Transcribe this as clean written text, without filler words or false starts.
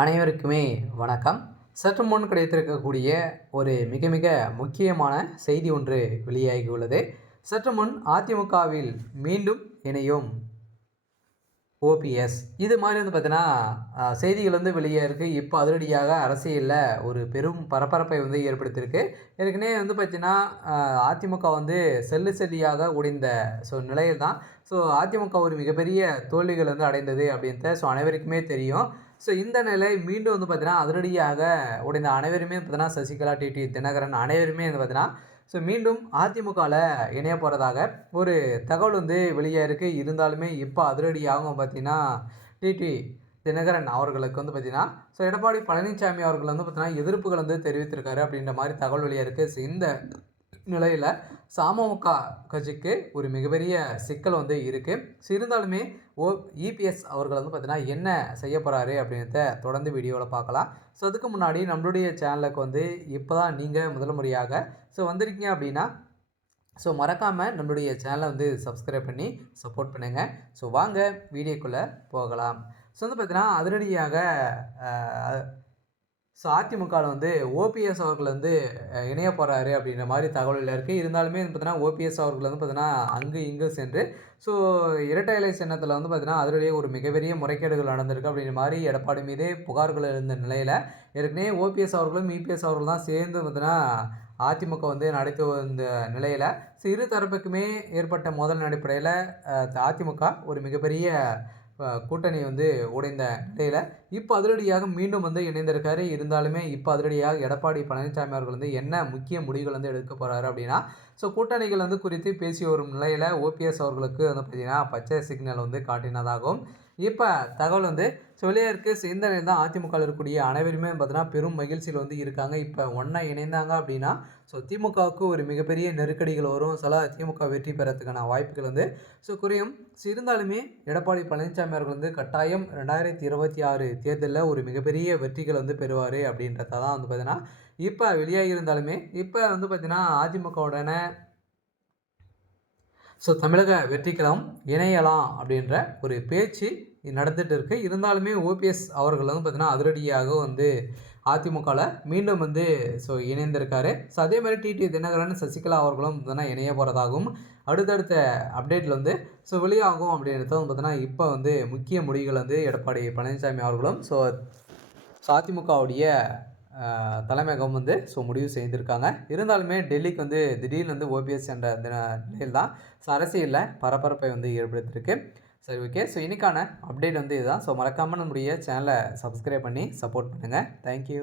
அனைவருக்குமே வணக்கம். சற்று முன் கிடைத்திருக்கக்கூடிய ஒரு மிக மிக முக்கியமான செய்தி ஒன்று வெளியாகியுள்ளது. சற்று முன் அதிமுகவில் மீண்டும் இணையும் ஓபிஎஸ். இது மாதிரி பார்த்தீங்கன்னா செய்திகள் வெளியே இருக்குது. இப்போ அதிரடியாக அரசியலில் ஒரு பெரும் பரபரப்பை ஏற்படுத்தியிருக்கு. ஏற்கனவே பார்த்தீங்கன்னா அதிமுக செல்லு செல்லியாக உடைந்த நிலையில் தான் அதிமுக ஒரு மிகப்பெரிய தோல்விகள் அடைந்தது அப்படின்ட்டு அனைவருக்குமே தெரியும். இந்த நிலை மீண்டும் பார்த்தீங்கன்னா அதிரடியாக உடைந்த அனைவருமே பார்த்தீங்கன்னா சசிகலா, டிடி தினகரன் அனைவருமே பார்த்தீங்கன்னா மீண்டும் அதிமுகவில் இணைய போகிறதாக ஒரு தகவல் வெளியாக இருக்குது. இருந்தாலுமே இப்போ அதிரடியாகவும் பார்த்தீங்கன்னா டிடி தினகரன் அவர்களுக்கு பார்த்தீங்கன்னா எடப்பாடி பழனிசாமி அவர்கள் பார்த்தீங்கன்னா எதிர்ப்புகள் தெரிவித்திருக்காரு அப்படின்ற மாதிரி தகவல் வெளியாக இருக்குது. இந்த நிலையில் அமமுக கட்சிக்கு ஒரு மிகப்பெரிய சிக்கல் இருக்குது. இருந்தாலுமே இபிஎஸ் அவர்கள் பார்த்தீங்கன்னா என்ன செய்ய போகிறாரு அப்படின்றத தொடர்ந்து வீடியோவில் பார்க்கலாம். அதுக்கு முன்னாடி நம்மளுடைய சேனலுக்கு இப்போ தான் நீங்கள் முதல் முறையாக வந்திருக்கீங்க அப்படின்னா மறக்காமல் நம்மளுடைய சேனலை சப்ஸ்கிரைப் பண்ணி சப்போர்ட் பண்ணுங்கள். வாங்க வீடியோக்குள்ளே போகலாம். பார்த்தீங்கன்னா அதிரடியாக அதிமுகவில் ஓபிஎஸ் அவர்கள் இணைய போகிறாரு அப்படின்ற மாதிரி தகவல்கள் இருக்குது. இருந்தாலுமே பார்த்தீங்கன்னா ஓபிஎஸ் அவர்கள் பார்த்தீங்கன்னா அங்கு இங்கு சென்று இரட்டை இலை சின்னத்தில் பார்த்தீங்கன்னா அதிலேயே ஒரு மிகப்பெரிய முறைகேடுகள் நடந்திருக்கு அப்படின்ற மாதிரி எடப்பாடி மீதே புகார்கள் இருந்த நிலையில் ஏற்கனவே ஓபிஎஸ் அவர்களும் இபிஎஸ் அவர்கள் தான் சேர்ந்து பார்த்தீங்கன்னா அதிமுக நடத்தி வந்த நிலையில் இரு தரப்புக்குமே ஏற்பட்ட மோதல் அடிப்படையில் அதிமுக ஒரு மிகப்பெரிய கூட்டணி உடைந்த நிலையில் இப்போ அதிரடியாக மீண்டும் இணைந்திருக்காரு. இருந்தாலுமே இப்போ அதிரடியாக எடப்பாடி பழனிசாமி அவர்கள் என்ன முக்கிய முடிவுகள் எடுக்க போகிறாரு அப்படின்னா கூட்டணிகள் குறித்து பேசி வரும் நிலையில் ஓபிஎஸ் அவர்களுக்கு பார்த்தீங்கன்னா பச்சை சிக்னல் காட்டினதாகவும் இப்போ தகவல் வெளியே இருக்குது. இந்த நிலையில் தான் அதிமுகவில் இருக்கக்கூடிய அனைவருமே பார்த்தீங்கன்னா பெரும் மகிழ்ச்சியில் இருக்காங்க. இப்போ ஒன்றா இணைந்தாங்க அப்படின்னா திமுகவுக்கு ஒரு மிகப்பெரிய நெருக்கடிகள் வரும். சில திமுக வெற்றி பெறத்துக்கான வாய்ப்புகள் குறையும். இருந்தாலுமே எடப்பாடி பழனிசாமி அவர்கள் கட்டாயம் 2026 தேர்தலில் ஒரு மிகப்பெரிய வெற்றிகள் பெறுவார் அப்படின்றத தான் பார்த்தீங்கன்னா இப்போ வெளியாகி இருந்தாலுமே இப்போ பார்த்தீங்கன்னா அதிமுகவுடன தமிழக வெற்றிக்கழகம் இணையலாம் அப்படின்ற ஒரு பேச்சு நடந்துகிட்டு இருக்குது. இருந்தாலுமே ஓபிஎஸ் அவர்கள் பார்த்தீங்கன்னா அதிரடியாக அதிமுகவில் மீண்டும் இணைந்திருக்காரு. அதே மாதிரி டிடி தினகரன், சசிகலா அவர்களும் பார்த்தீங்கன்னா இணைய போகிறதாகவும் அடுத்தடுத்த அப்டேட்டில் வெளியாகும் அப்படின்றத பார்த்தீங்கன்னா இப்போ முக்கிய முடிவுகள் எடப்பாடி பழனிசாமி அவர்களும் அதிமுகவுடைய தலைமையகம் முடிவு செய்திருக்காங்க. இருந்தாலுமே டெல்லிக்கு திடீர்னு ஓபிஎஸ் என்ற நிலையில் தான் அரசியலில் பரபரப்பை ஏற்படுத்தியிருக்கு. சரி, ஓகே. இன்னைக்கான அப்டேட் இதுதான். மறக்காமல் நம்முடைய சேனலை சப்ஸ்கிரைப் பண்ணி சப்போர்ட் பண்ணுங்கள். தேங்க்யூ.